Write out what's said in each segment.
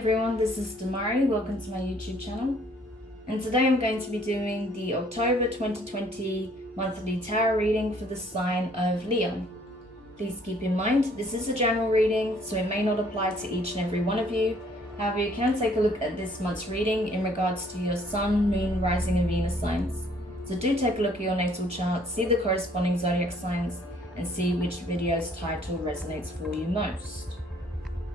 everyone, this is Demari. Welcome to my YouTube channel. And today I'm going to be doing the October 2020 monthly tarot reading for the sign of Leo. Please keep in mind, this is a general reading, so it may not apply to each and every one of you. However, you can take a look at this month's reading in regards to your Sun, Moon, Rising and Venus signs. So do take a look at your natal chart, see the corresponding zodiac signs, and see which video's title resonates for you most.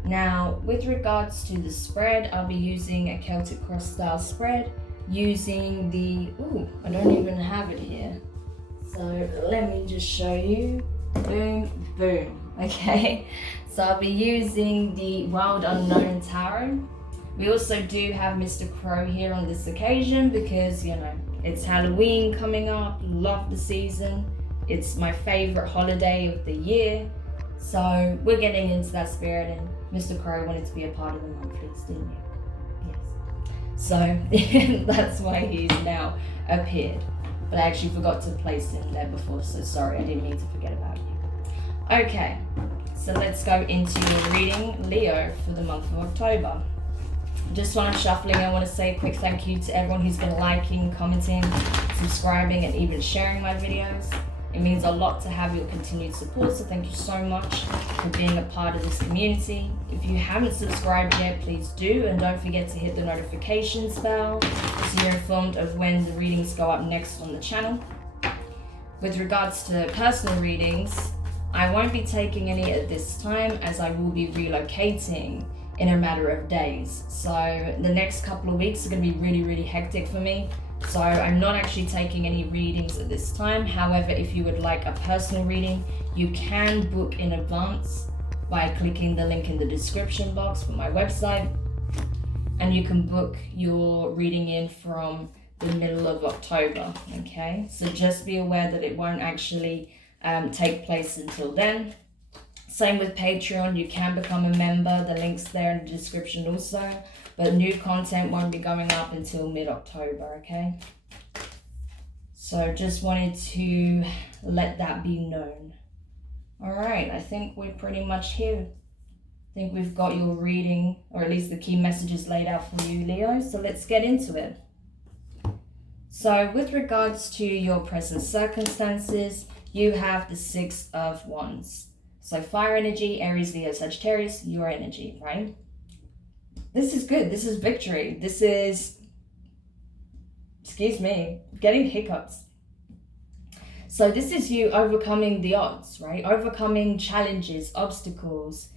Now, with regards to the spread, I'll be using a Celtic cross style spread using the, I don't even have it here. So let me just show you. Boom, boom. Okay, so I'll be using the Wild Unknown Tarot. We also do have Mr. Crow here on this occasion because, it's Halloween coming up. Love the season. It's my favorite holiday of the year. So we're getting into that spirit, and Mr. Crow wanted to be a part of the monthlies, didn't you? Yes. So that's why he's now appeared. But I actually forgot to place him there before, so sorry, I didn't mean to forget about you. Okay, so let's go into your reading, Leo, for the month of October. Just while I'm shuffling, I want to say a quick thank you to everyone who's been liking, commenting, subscribing, and even sharing my videos. It means a lot to have your continued support, so thank you so much for being a part of this community. If you haven't subscribed yet, please do, and don't forget to hit the notifications bell so you're informed of when the readings go up next on the channel. With regards to personal readings, I won't be taking any at this time as I will be relocating in a matter of days. So the next couple of weeks are going to be really hectic for me. So I'm not actually taking any readings at this time. However, if you would like a personal reading, you can book in advance by clicking the link in the description box for my website. And you can book your reading in from the middle of October, okay? So just be aware that it won't actually take place until then. Same with Patreon, you can become a member. The link's there in the description also. But new content won't be going up until mid-October, okay? So just wanted to let that be known. All right, I think we're pretty much here. I think we've got your reading, or at least the key messages laid out for you, Leo. So let's get into it. So with regards to your present circumstances, you have the Six of Wands. So fire energy, Aries, Leo, Sagittarius, your energy, right? This is good. This is victory. This is, getting hiccups. So this is you overcoming the odds, right? Overcoming challenges, obstacles,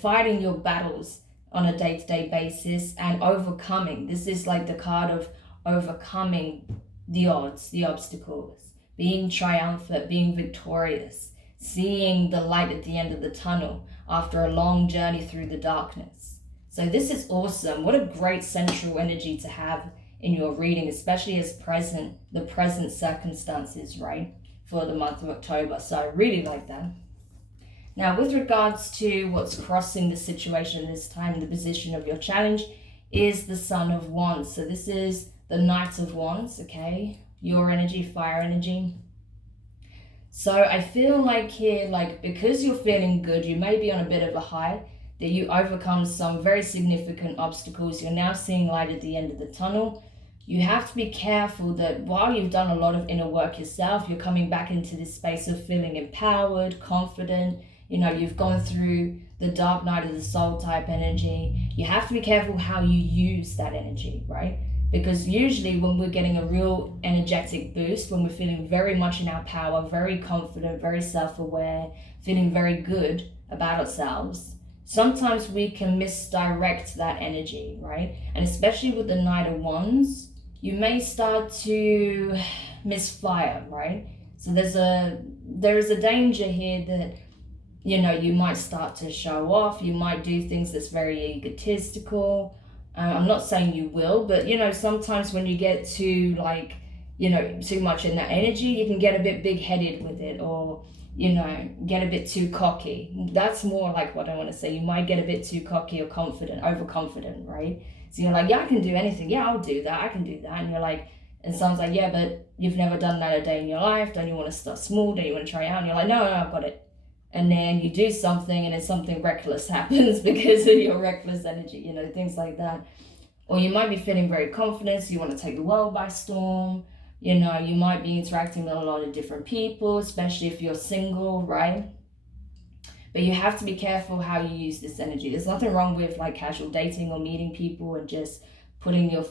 fighting your battles on a day-to-day basis and overcoming. This is like the card of overcoming the odds, the obstacles, being triumphant, being victorious, seeing the light at the end of the tunnel after a long journey through the darkness. So this is awesome. What a great central energy to have in your reading, especially as the present circumstances, right, for the month of October. So I really like that. Now, with regards to what's crossing the situation this time, the position of your challenge is the Sun of Wands. So this is the Knight of Wands, okay? Your energy, fire energy. So I feel like here, because you're feeling good, you may be on a bit of a high, that you overcome some very significant obstacles. You're now seeing light at the end of the tunnel. You have to be careful that while you've done a lot of inner work yourself, you're coming back into this space of feeling empowered, confident. You've gone through the dark night of the soul type energy. You have to be careful how you use that energy, right? Because usually when we're getting a real energetic boost, when we're feeling very much in our power, very confident, very self-aware, feeling very good about ourselves, sometimes we can misdirect that energy, right? And especially with the Knight of Wands, you may start to misfire, right? So there is a danger here that, you might start to show off. You might do things that's very egotistical. I'm not saying you will, but, sometimes when you get too much in that energy, you can get a bit big-headed with it, or get a bit too cocky. That's more like what I want to say. You might get a bit too cocky or confident, overconfident, right? So you're like, yeah, I can do anything. Yeah, I'll do that. I can do that. And you're like, and someone's like, yeah, but you've never done that a day in your life. Don't you want to start small? Don't you want to try it out? And you're like, no, I've got it. and then you do something and then something reckless happens because of your reckless energy, you know, things like that. Or you might be feeling very confident, so you want to take the world by storm. You know, you might be interacting with a lot of different people, especially if you're single, right? But you have to be careful how you use this energy. There's nothing wrong with like casual dating or meeting people and just putting your,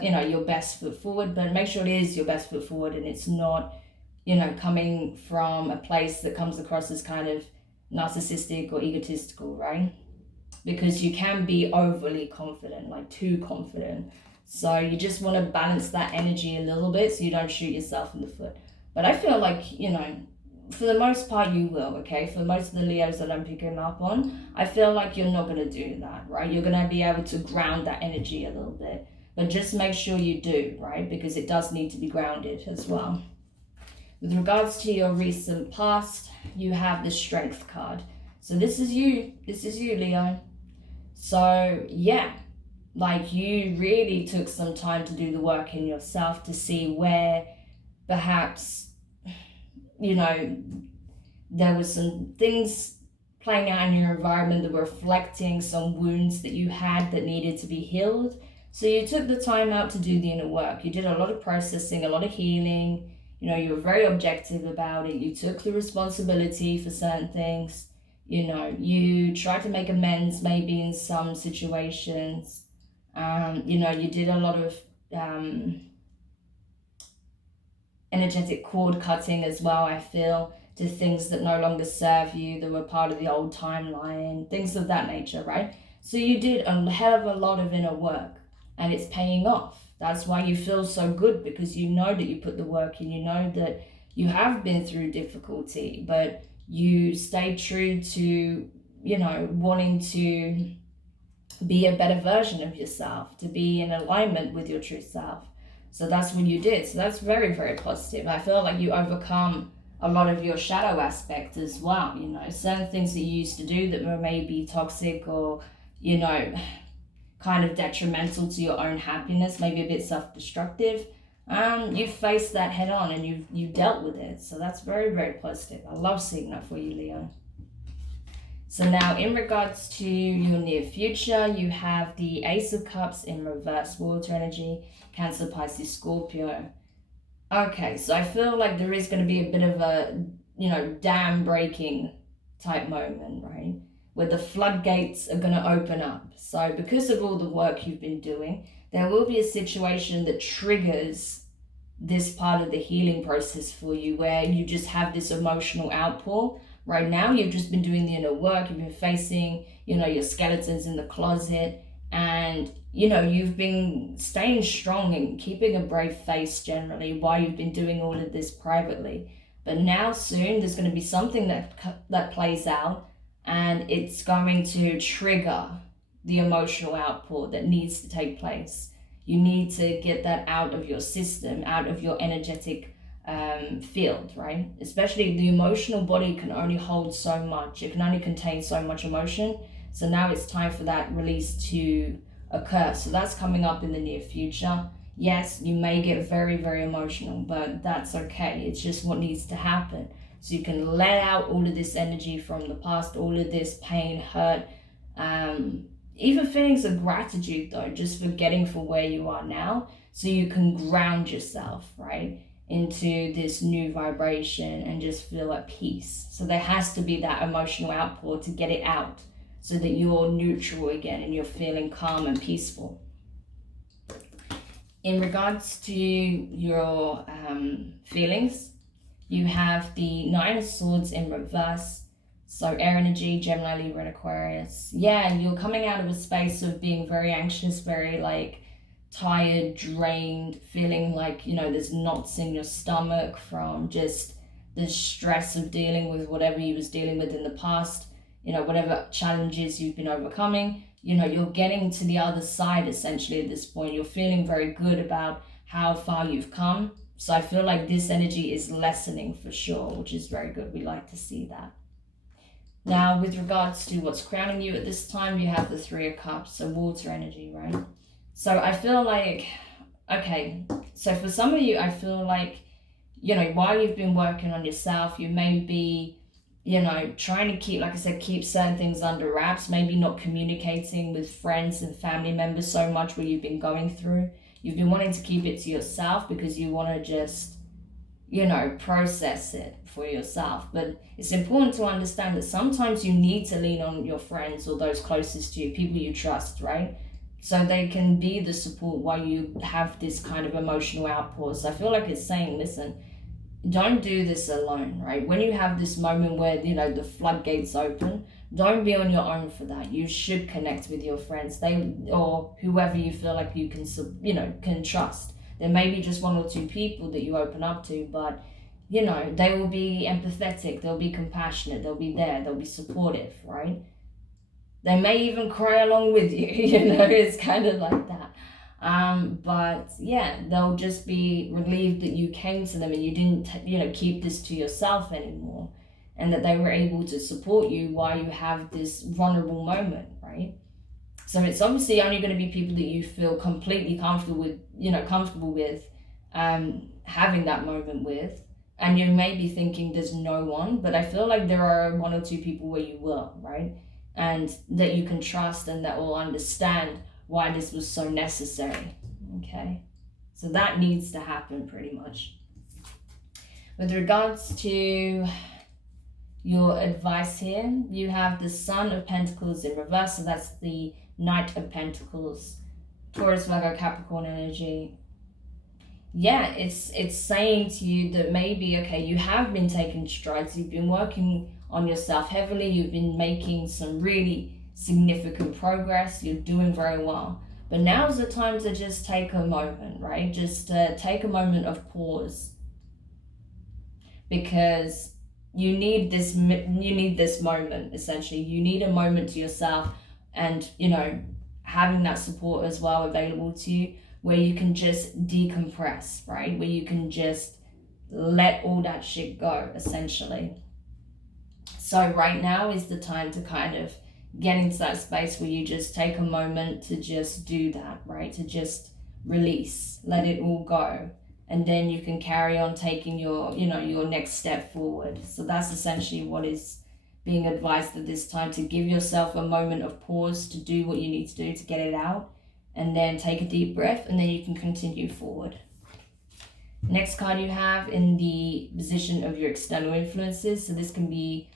you know, your best foot forward, but make sure it is your best foot forward and it's not, you know, coming from a place that comes across as kind of narcissistic or egotistical, right? Because you can be overly confident, like too confident. So you just want to balance that energy a little bit so you don't shoot yourself in the foot. But I feel like, you know, for the most part you will, okay? For most of the Leos that I'm picking up on, I feel like you're not going to do that, right? You're going to be able to ground that energy a little bit. But just make sure you do, right? Because it does need to be grounded as well. With regards to your recent past, you have the Strength card. So this is you, Leo. So yeah, like you really took some time to do the work in yourself to see where perhaps, you know, there was some things playing out in your environment that were reflecting some wounds that you had that needed to be healed. So you took the time out to do the inner work. You did a lot of processing, a lot of healing. You know, you were very objective about it. You took the responsibility for certain things. You know, you tried to make amends maybe in some situations. You know, you did a lot of energetic cord cutting as well, I feel, to things that no longer serve you, that were part of the old timeline, things of that nature, right? So you did a hell of a lot of inner work and it's paying off. That's why you feel so good, because you know that you put the work in, you know that you have been through difficulty, but you stay true to, you know, wanting to be a better version of yourself, to be in alignment with your true self. So that's what you did. So that's very, very positive. I feel like you overcome a lot of your shadow aspect as well. You know, certain things that you used to do that were maybe toxic or, you know, kind of detrimental to your own happiness, maybe a bit self-destructive. You faced that head on and you dealt with it. So that's very, very positive. I love seeing that for you, Leo. So now in regards to your near future, you have the Ace of Cups in reverse, water energy, Cancer, Pisces, Scorpio. Okay, so I feel like there is going to be a bit of a, you know, dam breaking type moment, right? Where the floodgates are going to open up. So because of all the work you've been doing, there will be a situation that triggers this part of the healing process for you, where you just have this emotional outpour. Right now, you've just been doing the inner work. You've been facing, you know, your skeletons in the closet. And, you know, you've been staying strong and keeping a brave face generally while you've been doing all of this privately. But now soon, there's going to be something that plays out, and it's going to trigger the emotional outpour that needs to take place. You need to get that out of your system, out of your energetic field, right? Especially the emotional body can only hold so much. It can only contain so much emotion. So now it's time for that release to occur. So that's coming up in the near future. Yes, you may get very, very emotional, but that's okay. It's just what needs to happen. So you can let out all of this energy from the past, all of this pain, hurt, even feelings of gratitude though, just for getting for where you are now, so you can ground yourself, right, into this new vibration and just feel at peace. So there has to be that emotional outpour to get it out so that you're neutral again and you're feeling calm and peaceful. In regards to your feelings, you have the Nine of Swords in reverse. So air energy, Gemini, Libra, and Aquarius. Yeah, you're coming out of a space of being very anxious, very like tired, drained, feeling like, you know, there's knots in your stomach from just the stress of dealing with whatever you was dealing with in the past, you know, whatever challenges you've been overcoming. You know, you're getting to the other side essentially at this point. You're feeling very good about how far you've come. So I feel like this energy is lessening for sure, which is very good. We like to see that. Now, with regards to what's crowning you at this time, you have the Three of Cups, so water energy, right? So I feel like, okay, so for some of you, I feel like, you know, while you've been working on yourself, you may be trying to keep, like I said, keep certain things under wraps, maybe not communicating with friends and family members so much what you've been going through. You've been wanting to keep it to yourself because you want to just, process it for yourself. But it's important to understand that sometimes you need to lean on your friends or those closest to you, people you trust, right? So they can be the support while you have this kind of emotional outpours. I feel like it's saying, listen, don't do this alone, right? When you have this moment where, the floodgates open, don't be on your own for that. You should connect with your friends, or whoever you feel like you can trust. There may be just one or two people that you open up to, but, they will be empathetic, they'll be compassionate, they'll be there, they'll be supportive, right? They may even cry along with you, it's kind of like that. But yeah, they'll just be relieved that you came to them and you didn't, keep this to yourself anymore, and that they were able to support you while you have this vulnerable moment, right? So it's obviously only going to be people that you feel completely comfortable with, having that moment with, and you may be thinking there's no one, but I feel like there are one or two people where you will, right? And that you can trust and that will understand why this was so necessary. Okay, so that needs to happen pretty much. With regards to your advice here, you have the Sun of Pentacles in reverse, so that's the Knight of Pentacles, Taurus, Virgo, Capricorn energy. Yeah, it's saying to you that maybe, okay, you have been taking strides, you've been working on yourself heavily, you've been making some really significant progress, you're doing very well. But now's the time to just take a moment, right? Just take a moment of pause, because you need this moment, essentially. You need a moment to yourself, and having that support as well available to you, where you can just decompress, right? Where you can just let all that shit go, essentially. So right now is the time to kind of get into that space where you just take a moment to just do that, right? To just release, let it all go. And then you can carry on taking your next step forward. So that's essentially what is being advised at this time, to give yourself a moment of pause to do what you need to do to get it out, and then take a deep breath, and then you can continue forward. Next card you have in the position of your external influences. So this can be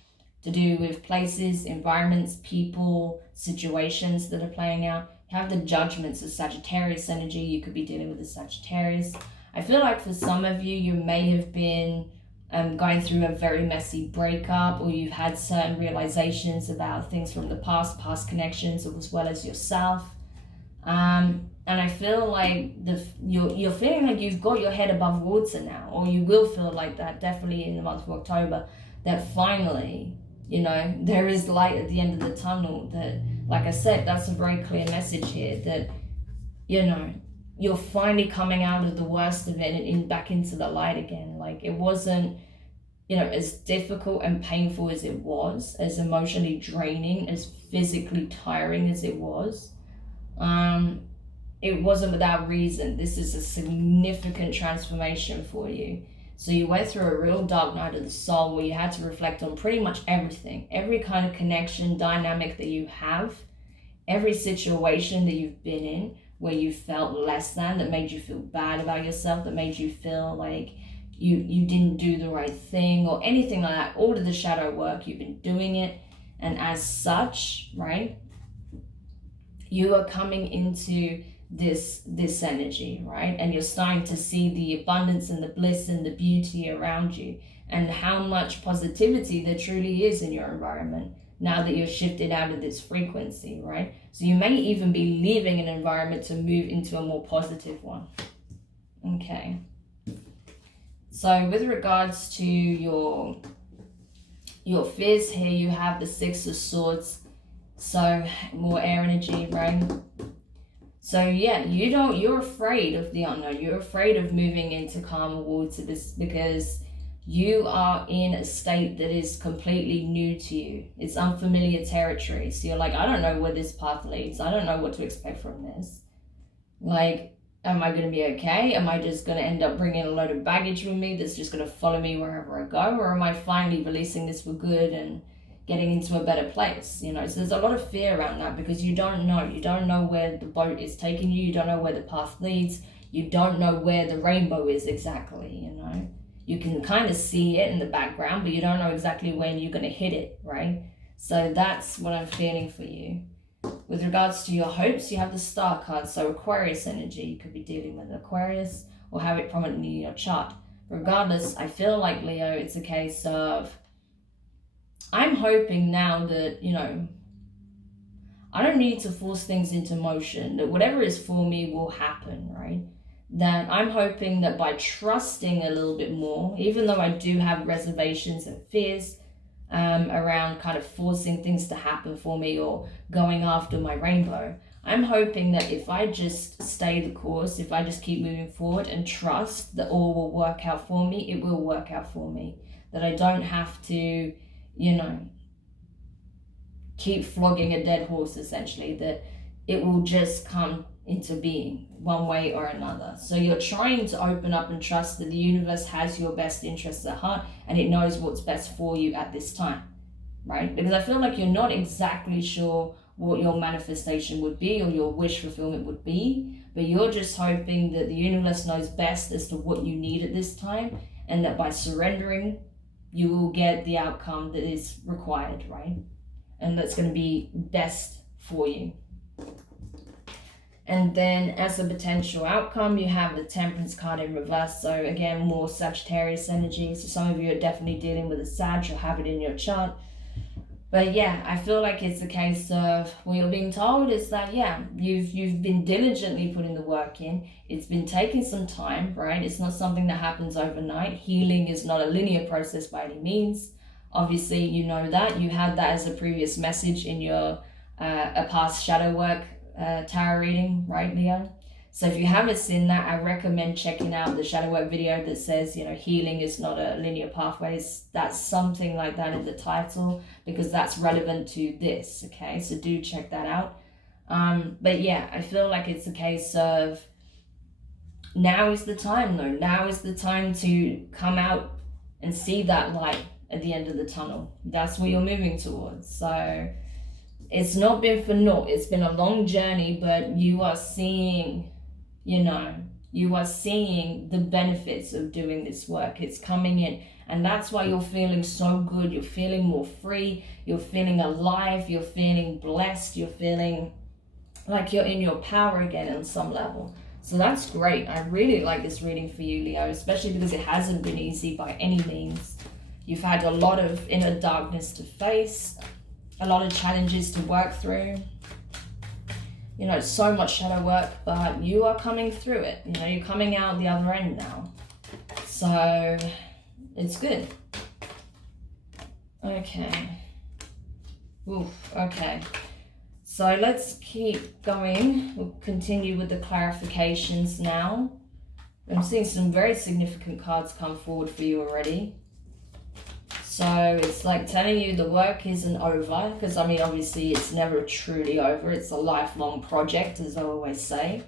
to do with places, environments, people, situations that are playing out. You have the judgments of Sagittarius energy. You could be dealing with a Sagittarius. I feel like for some of you, you may have been going through a very messy breakup, or you've had certain realizations about things from the past connections, as well as yourself. And I feel like you're feeling like you've got your head above water now, or you will feel like that definitely in the month of October, that finally, there is light at the end of the tunnel. That, like I said, that's a very clear message here, that, you're finally coming out of the worst of it and back into the light again. Like, it wasn't, as difficult and painful as it was, as emotionally draining, as physically tiring as it was. It wasn't without reason. This is a significant transformation for you. So you went through a real dark night of the soul, where you had to reflect on pretty much everything, every kind of connection, dynamic that you have, every situation that you've been in, where you felt less than, that made you feel bad about yourself, that made you feel like you didn't do the right thing, or anything like that. All of the shadow work, you've been doing it. And as such, right, you are coming into this energy, right? And you're starting to see the abundance and the bliss and the beauty around you, and how much positivity there truly is in your environment now that you're shifted out of this frequency, right? So you may even be leaving an environment to move into a more positive one. Okay. So with regards to your fears here, you have the Six of Swords. So more air energy, right? So yeah, you're afraid of the unknown. You're afraid of moving into calmer water, because you are in a state that is completely new to you. It's unfamiliar territory. So you're like, I don't know where this path leads. I don't know what to expect from this. Like, Am I going to be okay? Am I just going to end up bringing a load of baggage with me that's just going to follow me wherever I go? Or am I finally releasing this for good and getting into a better place? You know, so there's a lot of fear around that because you don't know. You don't know where the boat is taking you. You don't know where the path leads. You don't know where the rainbow is exactly, you know. You can kind of see it in the background, but you don't know exactly when you're going to hit it, right? So that's what I'm feeling for you. With regards to your hopes, you have the Star card, so Aquarius energy. You could be dealing with Aquarius or have it prominently in your chart. Regardless, I feel like, Leo, it's a case of, I'm hoping now that, you know, I don't need to force things into motion, that whatever is for me will happen, right? That I'm hoping that by trusting a little bit more, even though I do have reservations and fears, around kind of forcing things to happen for me or going after my rainbow. I'm hoping that if I just stay the course, if I just keep moving forward and trust that all will work out for me, it will work out for me. That I don't have to, you know, keep flogging a dead horse, essentially, that it will just come into being one way or another. So you're trying to open up and trust that the universe has your best interests at heart and it knows what's best for you at this time, right? Because I feel like you're not exactly sure what your manifestation would be or your wish fulfillment would be, but you're just hoping that the universe knows best as to what you need at this time, and that by surrendering you will get the outcome that is required, right? And that's going to be best for you. And then as a potential outcome, you have the Temperance card in reverse. So again, more Sagittarius energy. So some of you are definitely dealing with a Sag or have it in your chart. But yeah, I feel like it's a case of what you're being told is that, yeah, you've been diligently putting the work in. It's been taking some time, right? It's not something that happens overnight. Healing is not a linear process by any means. Obviously, you know that. You had that as a previous message in your a past shadow work tarot reading, right, Leo? So if you haven't seen that, I recommend checking out the shadow work video that says, you know, healing is not a linear pathways. That's something like that in the title, because that's relevant to this, okay? So do check that out. But yeah, I feel like it's a case of now is the time, though. Now is the time to come out and see that light at the end of the tunnel. That's what you're moving towards. So it's not been for naught. It's been a long journey, but you are seeing, you know, you are seeing the benefits of doing this work. It's coming in, and that's why you're feeling so good. You're feeling more free. You're feeling alive. You're feeling blessed. You're feeling like you're in your power again on some level. So that's great. I really like this reading for you, Leo, especially because it hasn't been easy by any means. You've had a lot of inner darkness to face, a lot of challenges to work through. You know, so much shadow work, but you are coming through it. You know, you're coming out the other end now. So it's good. Okay. Oof, okay. So let's keep going. We'll continue with the clarifications now. I'm seeing some very significant cards come forward for you already. So it's like telling you the work isn't over, because I mean, obviously it's never truly over. It's a lifelong project, as I always say.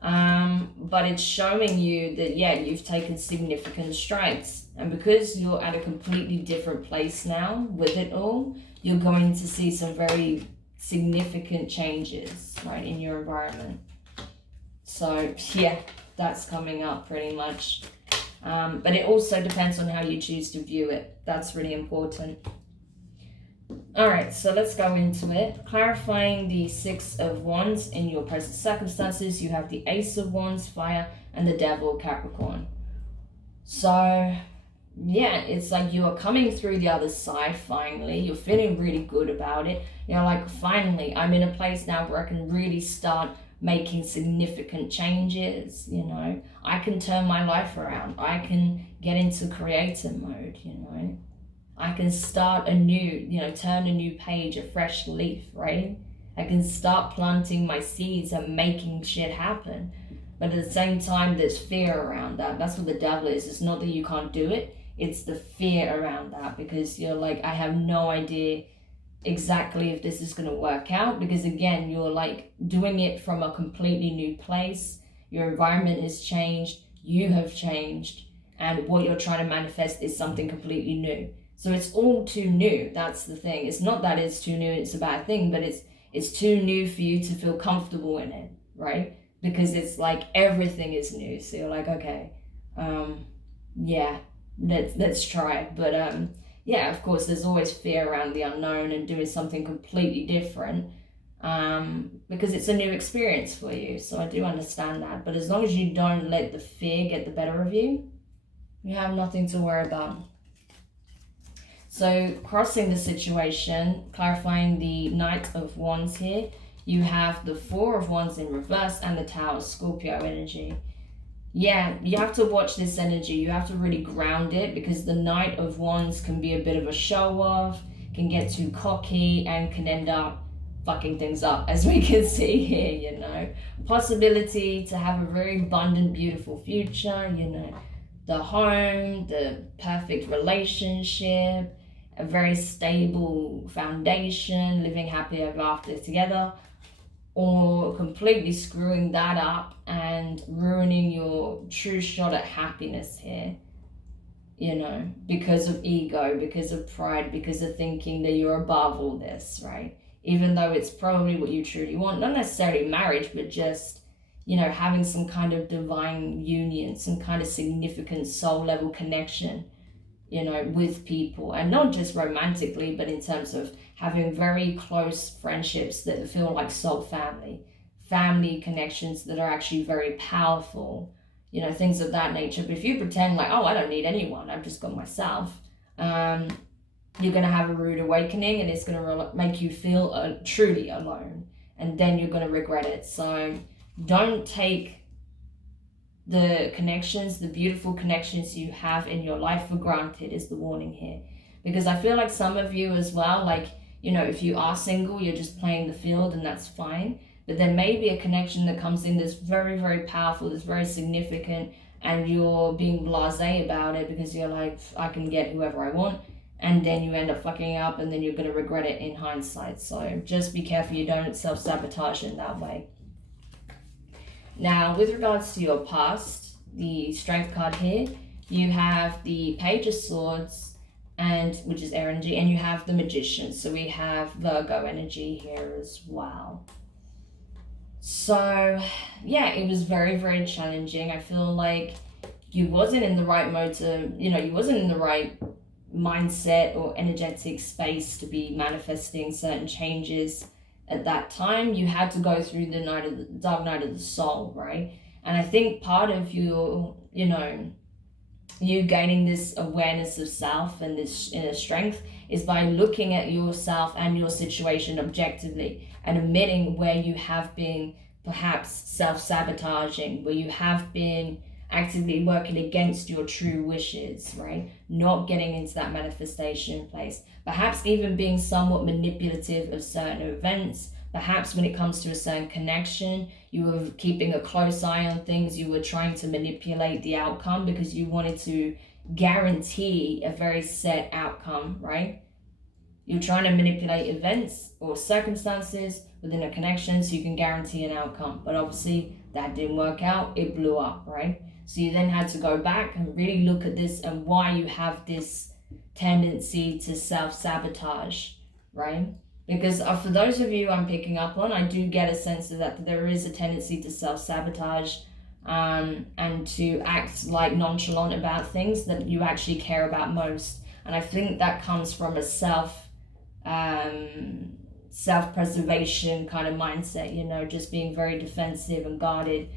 But it's showing you that, yeah, you've taken significant strides. And because you're at a completely different place now with it all, you're going to see some very significant changes, right, in your environment. So yeah, that's coming up pretty much. But it also depends on how you choose to view it. That's really important. All right, so let's go into it. Clarifying the Six of Wands in your present circumstances, you have the Ace of Wands, Fire, and the Devil, Capricorn. So yeah, it's like you are coming through the other side finally. You're feeling really good about it. You're like, finally, I'm in a place now where I can really start making significant changes, you know. I can turn my life around. I can get into creative mode, you know. I can start anew, you know, turn a new page, a fresh leaf, right? I can start planting my seeds and making shit happen. But at the same time, there's fear around that. That's what the devil is. It's not that you can't do it. It's the fear around that, because you're like, I have no idea exactly if this is going to work out, because again, you're like doing it from a completely new place. Your environment has changed. You have changed. And what you're trying to manifest is something completely new. So it's all too new. That's the thing. It's not that it's too new, it's a bad thing, but it's too new for you to feel comfortable in it, right? Because it's like everything is new. So you're like, okay, yeah, let's try it. But yeah, of course, there's always fear around the unknown and doing something completely different, because it's a new experience for you. So I do understand that. But as long as you don't let the fear get the better of you, you have nothing to worry about. So crossing the situation, clarifying the Knight of Wands here, you have the Four of Wands in reverse and the Tower, Scorpio energy. Yeah, you have to watch this energy. You have to really ground it, because the Knight of Wands can be a bit of a show off, can get too cocky, and can end up fucking things up, as we can see here, you know. Possibility to have a very abundant, beautiful future, you know. The home, the perfect relationship, a very stable foundation, living happy ever after together, or completely screwing that up and ruining your true shot at happiness here, you know, because of ego, because of pride, because of thinking that you're above all this, right? Even though it's probably what you truly want, not necessarily marriage, but just, you know, having some kind of divine union, some kind of significant soul level connection, you know, with people, and not just romantically, but in terms of having very close friendships that feel like soul family connections that are actually very powerful, you know, things of that nature. But if you pretend like, oh, I don't need anyone, I've just got myself, you're going to have a rude awakening, and it's going to make you feel truly alone, and then you're going to regret it. So don't take the connections, the beautiful connections you have in your life for granted, is the warning here. Because I feel like some of you as well, like, you know, if you are single, you're just playing the field, and that's fine. But there may be a connection that comes in that's very, very powerful, that's very significant, and you're being blasé about it because you're like, I can get whoever I want. And then you end up fucking up, and then you're going to regret it in hindsight. So just be careful you don't self-sabotage in that way. Now, with regards to your past, the Strength card here, you have the Page of Swords, and which is air energy, and you have the Magician. So we have Virgo energy here as well. So yeah, it was very, very challenging. I feel like you wasn't in the right mode to, you know, you wasn't in the right mindset or energetic space to be manifesting certain changes at that time. You had to go through the dark night of the soul, right? And I think part of your, you know, you gaining this awareness of self and this inner strength is by looking at yourself and your situation objectively and admitting where you have been perhaps self-sabotaging, where you have been actively working against your true wishes, right? Not getting into that manifestation place. Perhaps even being somewhat manipulative of certain events. Perhaps when it comes to a certain connection, you were keeping a close eye on things. You were trying to manipulate the outcome because you wanted to guarantee a very set outcome, right? You're trying to manipulate events or circumstances within a connection so you can guarantee an outcome. But obviously that didn't work out. It blew up, right? So you then had to go back and really look at this and why you have this tendency to self-sabotage, right? Because for those of you I'm picking up on, I do get a sense of that there is a tendency to self-sabotage and to act like nonchalant about things that you actually care about most. And I think that comes from a self-preservation kind of mindset, you know, just being very defensive and guarded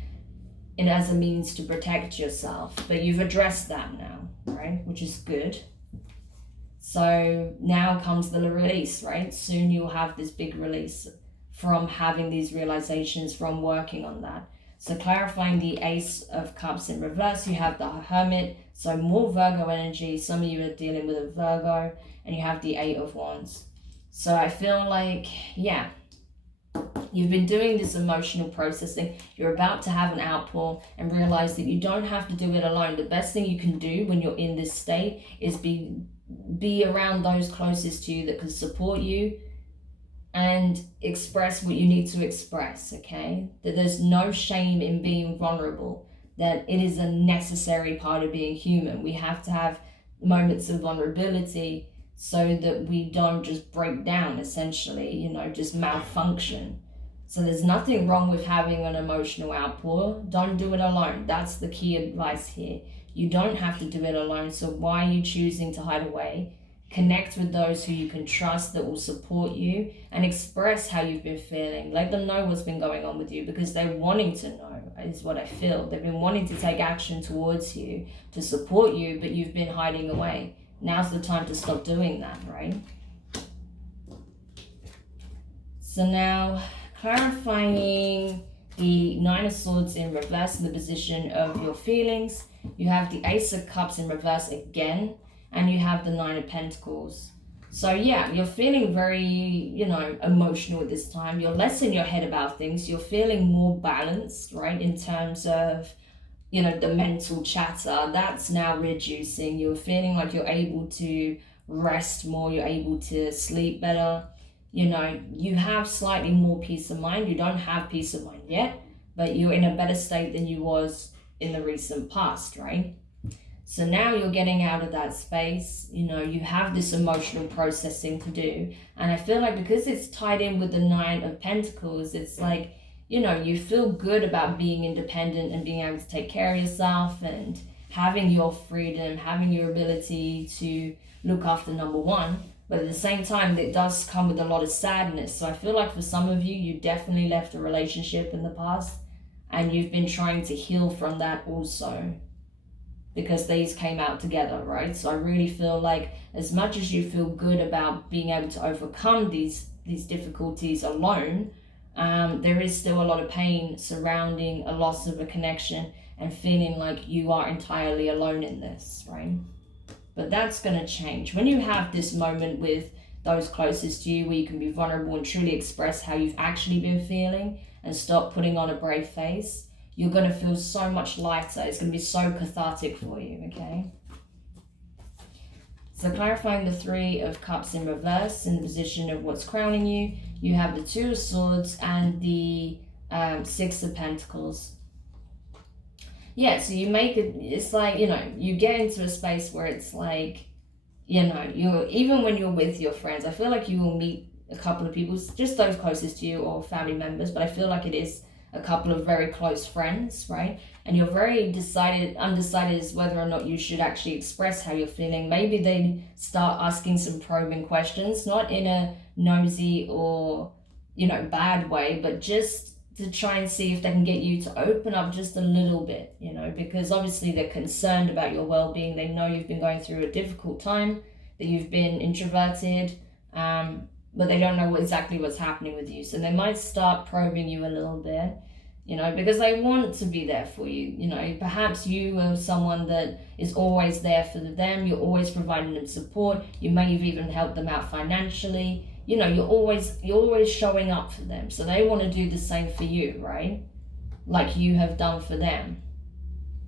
and as a means to protect yourself. But you've addressed that now, right? Which is good. So now comes the release, right? Soon you'll have this big release from having these realizations, from working on that. So clarifying the Ace of Cups in reverse, you have the Hermit, so more Virgo energy. Some of you are dealing with a Virgo, and you have the Eight of Wands. So I feel like, yeah, you've been doing this emotional processing. You're about to have an outpour and realize that you don't have to do it alone. The best thing you can do when you're in this state is be around those closest to you that can support you and express what you need to express, okay? That there's no shame in being vulnerable, that it is a necessary part of being human. We have to have moments of vulnerability so that we don't just break down, essentially, you know, just malfunction. So there's nothing wrong with having an emotional outpour. Don't do it alone. That's the key advice here. You don't have to do it alone. So why are you choosing to hide away? Connect with those who you can trust that will support you, and express how you've been feeling. Let them know what's been going on with you, because they're wanting to know, is what I feel. They've been wanting to take action towards you, to support you, but you've been hiding away. Now's the time to stop doing that, right? So now, clarifying the Nine of Swords in reverse in the position of your feelings. You have the Ace of Cups in reverse again, and you have the Nine of Pentacles. So yeah, you're feeling very, you know, emotional at this time. You're less in your head about things. You're feeling more balanced, right? In terms of, you know, the mental chatter, that's now reducing. You're feeling like you're able to rest more. You're able to sleep better. You know, you have slightly more peace of mind. You don't have peace of mind yet, but you're in a better state than you was in the recent past, right? So now you're getting out of that space. You know, you have this emotional processing to do. And I feel like because it's tied in with the Nine of Pentacles, it's like, you know, you feel good about being independent and being able to take care of yourself and having your freedom, having your ability to look after number one. But at the same time, it does come with a lot of sadness. So I feel like for some of you, you definitely left a relationship in the past and you've been trying to heal from that also, because these came out together, right? So I really feel like as much as you feel good about being able to overcome these difficulties alone, there is still a lot of pain surrounding a loss of a connection and feeling like you are entirely alone in this, right? But that's going to change. When you have this moment with those closest to you where you can be vulnerable and truly express how you've actually been feeling and stop putting on a brave face, you're going to feel so much lighter. It's going to be so cathartic for you, okay? So clarifying the Three of Cups in reverse in the position of what's crowning you, you have the Two of Swords and the Six of Pentacles. Yeah, so you make it, it's like, you know, you get into a space where it's like, you know, you're, even when you're with your friends, I feel like you will meet a couple of people, just those closest to you or family members, but I feel like it is a couple of very close friends, right? And you're very undecided as whether or not you should actually express how you're feeling. Maybe they start asking some probing questions, not in a nosy or, you know, bad way, but just to try and see if they can get you to open up just a little bit, you know, because obviously they're concerned about your well-being. They know you've been going through a difficult time, that you've been introverted, but they don't know exactly what's happening with you. So they might start probing you a little bit, you know, because they want to be there for you. You know, perhaps you are someone that is always there for them. You're always providing them support. You may have even helped them out financially. You know, you're always showing up for them. So they want to do the same for you, right? Like you have done for them.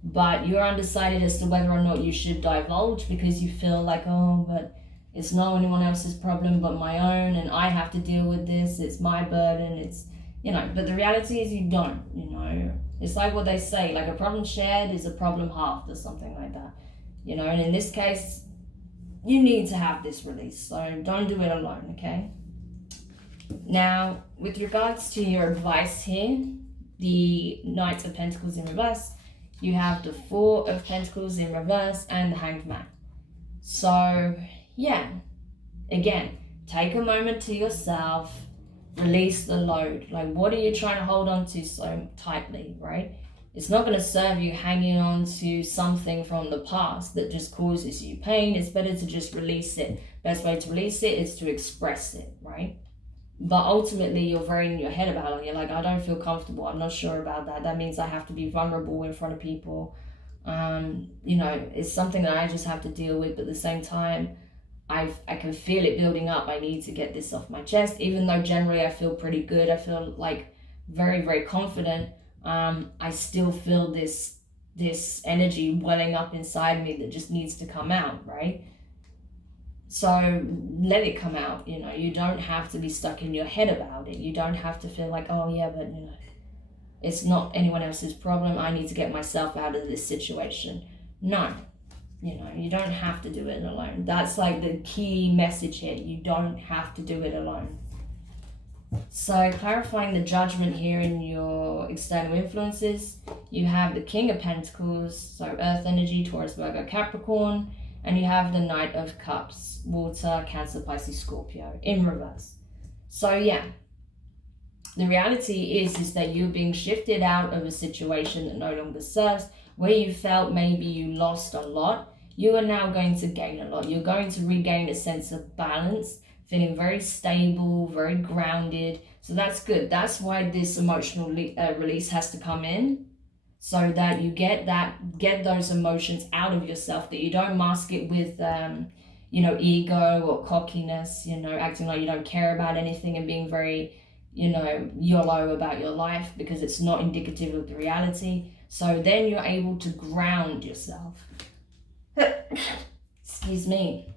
But you're undecided as to whether or not you should divulge, because you feel like, oh, but it's not anyone else's problem but my own, and I have to deal with this. It's my burden. It's, you know, but the reality is you don't, you know. It's like what they say, like a problem shared is a problem halved or something like that. You know, and in this case, you need to have this release, so don't do it alone, okay? Now, with regards to your advice here, the Knight of Pentacles in reverse, you have the Four of Pentacles in reverse and the Hanged Man. So, yeah, again, take a moment to yourself, release the load. Like, what are you trying to hold on to so tightly, right? It's not going to serve you hanging on to something from the past that just causes you pain. It's better to just release it. Best way to release it is to express it, right? But ultimately, you're very in your head about it. You're like, I don't feel comfortable. I'm not sure about that. That means I have to be vulnerable in front of people. You know, it's something that I just have to deal with. But at the same time, I can feel it building up. I need to get this off my chest. Even though generally I feel pretty good. I feel like very, very confident. I still feel this energy welling up inside me that just needs to come out, right? So let it come out, you know. You don't have to be stuck in your head about it. You don't have to feel like, oh yeah, but you know, it's not anyone else's problem. I need to get myself out of this situation. No, you know, you don't have to do it alone. That's like the key message here. You don't have to do it alone. So clarifying the judgment here in your external influences, you have the King of Pentacles, so Earth energy, Taurus, Virgo, Capricorn, and you have the Knight of Cups, Water, Cancer, Pisces, Scorpio, in reverse. So yeah, the reality is that you're being shifted out of a situation that no longer serves. Where you felt maybe you lost a lot, you are now going to gain a lot. You're going to regain a sense of balance, feeling very stable, very grounded. So that's good. That's why this emotional release has to come in, so that you get those emotions out of yourself, that you don't mask it with you know, ego or cockiness, you know, acting like you don't care about anything and being very, you know, YOLO about your life, because it's not indicative of the reality. So then you're able to ground yourself. Excuse me.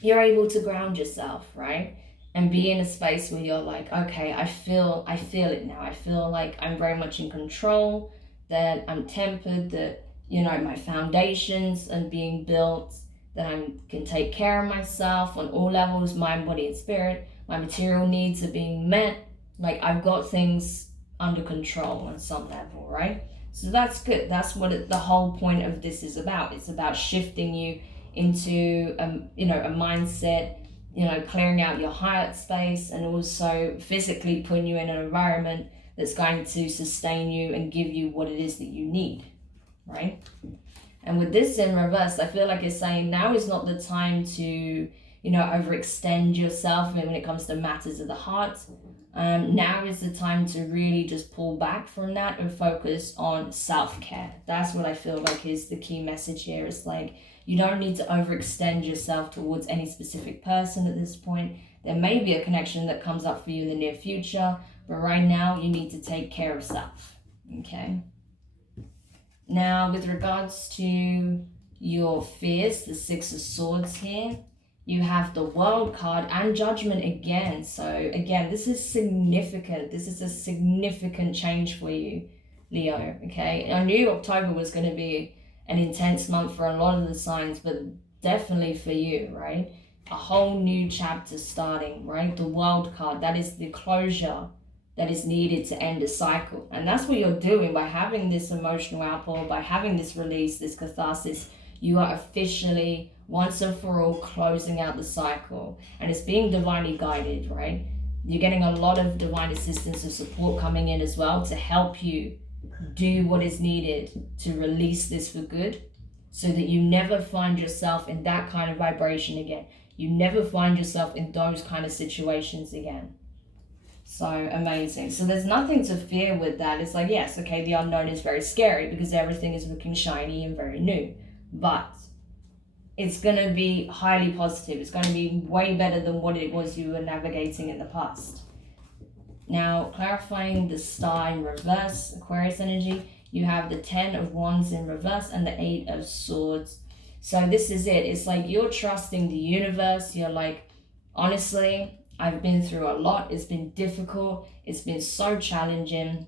You're able to ground yourself, right? And be in a space where you're like, okay, I feel it now. I feel like I'm very much in control, that I'm tempered, that, you know, my foundations are being built, that I can take care of myself on all levels, mind, body, and spirit. My material needs are being met. Like, I've got things under control on some level, right? So that's good. That's what the whole point of this is about. It's about shifting you into you know, a mindset, you know, clearing out your heart space, and also physically putting you in an environment that's going to sustain you and give you what it is that you need, right? And with this in reverse, I feel like it's saying now is not the time to, you know, overextend yourself when it comes to matters of the heart. Now is the time to really just pull back from that and focus on self-care. That's what I feel like is the key message here. It's like, you don't need to overextend yourself towards any specific person at this point. There may be a connection that comes up for you in the near future, but right now you need to take care of self, okay? Now, with regards to your fears, the Six of Swords here, you have the World card and Judgment again. So again, this is significant. This is a significant change for you, Leo, okay? I knew October was going to be an intense month for a lot of the signs, but definitely for you, right? A whole new chapter starting, right? The World card, that is the closure that is needed to end a cycle. And that's what you're doing by having this emotional outpour, by having this release, this catharsis. You are officially, once and for all, closing out the cycle. And it's being divinely guided, right? You're getting a lot of divine assistance and support coming in as well to help you do what is needed to release this for good, so that you never find yourself in that kind of vibration again. You never find yourself in those kind of situations again. So amazing. So there's nothing to fear with that. It's like, yes, okay, the unknown is very scary because everything is looking shiny and very new, but it's going to be highly positive. It's going to be way better than what it was you were navigating in the past. Now, clarifying the star in reverse, Aquarius energy, you have the 10 of Wands in reverse and the 8 of Swords. So this is it. It's like you're trusting the universe. You're like, honestly, I've been through a lot. It's been difficult. It's been so challenging.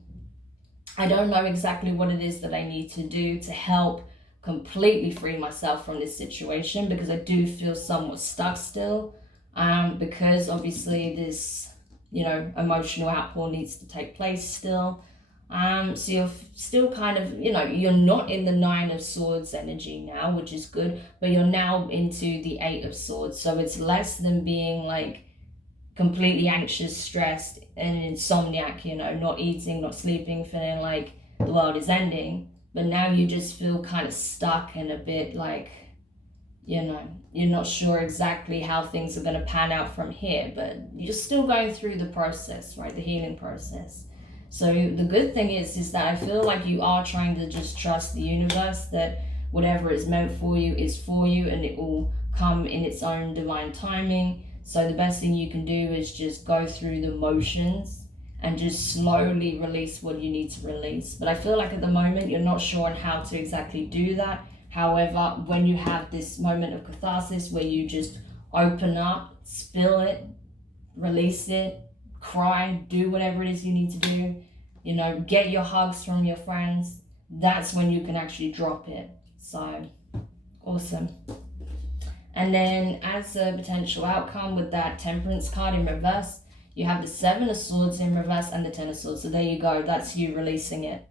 I don't know exactly what it is that I need to do to help completely free myself from this situation, because I do feel somewhat stuck still, because obviously this, you know, emotional outpour needs to take place still. So you're still kind of, you know, you're not in the 9 of Swords energy now, which is good, but you're now into the 8 of Swords. So it's less than being like completely anxious, stressed, and insomniac, you know, not eating, not sleeping, feeling like the world is ending. But now you just feel kind of stuck and a bit like, you know, you're not sure exactly how things are going to pan out from here, but you're still going through the process, right? The healing process. So the good thing is that I feel like you are trying to just trust the universe, that whatever is meant for you is for you, and it will come in its own divine timing. So the best thing you can do is just go through the motions and just slowly release what you need to release. But I feel like at the moment you're not sure on how to exactly do that. However, when you have this moment of catharsis where you just open up, spill it, release it, cry, do whatever it is you need to do, you know, get your hugs from your friends. That's when you can actually drop it. So awesome. And then as a potential outcome with that Temperance card in reverse, you have the 7 of Swords in reverse and the 10 of Swords. So there you go. That's you releasing it.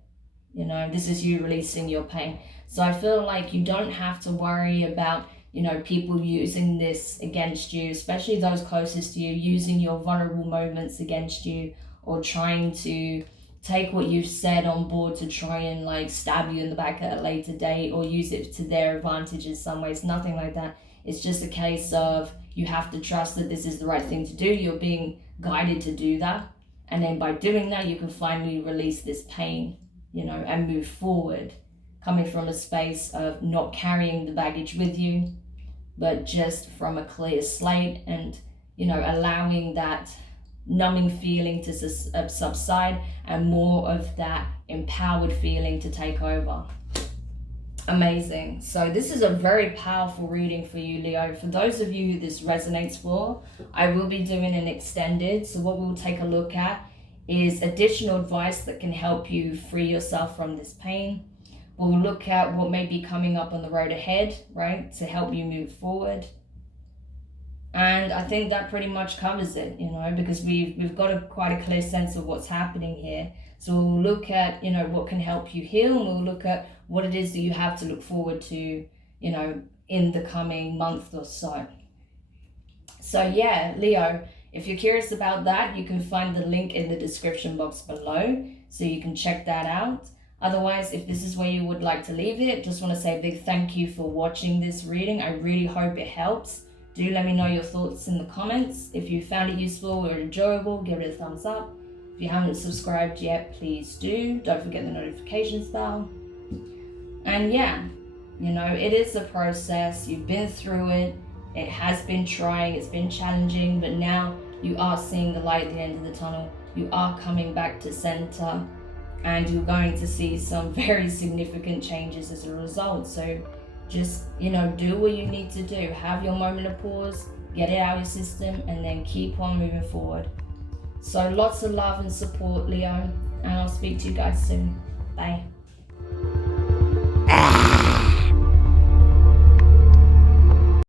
You know, this is you releasing your pain. So I feel like you don't have to worry about, you know, people using this against you, especially those closest to you, using your vulnerable moments against you, or trying to take what you've said on board to try and like stab you in the back at a later date, or use it to their advantage in some ways. Nothing like that. It's just a case of you have to trust that this is the right thing to do. You're being guided to do that. And then by doing that, you can finally release this pain, you know, and move forward, coming from a space of not carrying the baggage with you, but just from a clear slate, and, you know, allowing that numbing feeling to subside and more of that empowered feeling to take over. Amazing. So this is a very powerful reading for you, Leo. For those of you who this resonates for, I will be doing an extended. So what we'll take a look at is additional advice that can help you free yourself from this pain. We'll look at what may be coming up on the road ahead, right, to help you move forward. And I think that pretty much covers it, you know, because we've got quite a clear sense of what's happening here. So we'll look at, you know, what can help you heal, and we'll look at what it is that you have to look forward to, you know, in the coming month or so. So yeah, Leo, if you're curious about that, you can find the link in the description box below, so you can check that out. Otherwise, if this is where you would like to leave it, just want to say a big thank you for watching this reading. I really hope it helps. Do let me know your thoughts in the comments. If you found it useful or enjoyable, give it a thumbs up. If you haven't subscribed yet, please do. Don't forget the notifications bell. And yeah, you know, it is a process. You've been through it. It has been trying, it's been challenging, but now you are seeing the light at the end of the tunnel. You are coming back to center, and you're going to see some very significant changes as a result. So just, you know, do what you need to do. Have your moment of pause, get it out of your system, and then keep on moving forward. So lots of love and support, Leo, and I'll speak to you guys soon. Bye.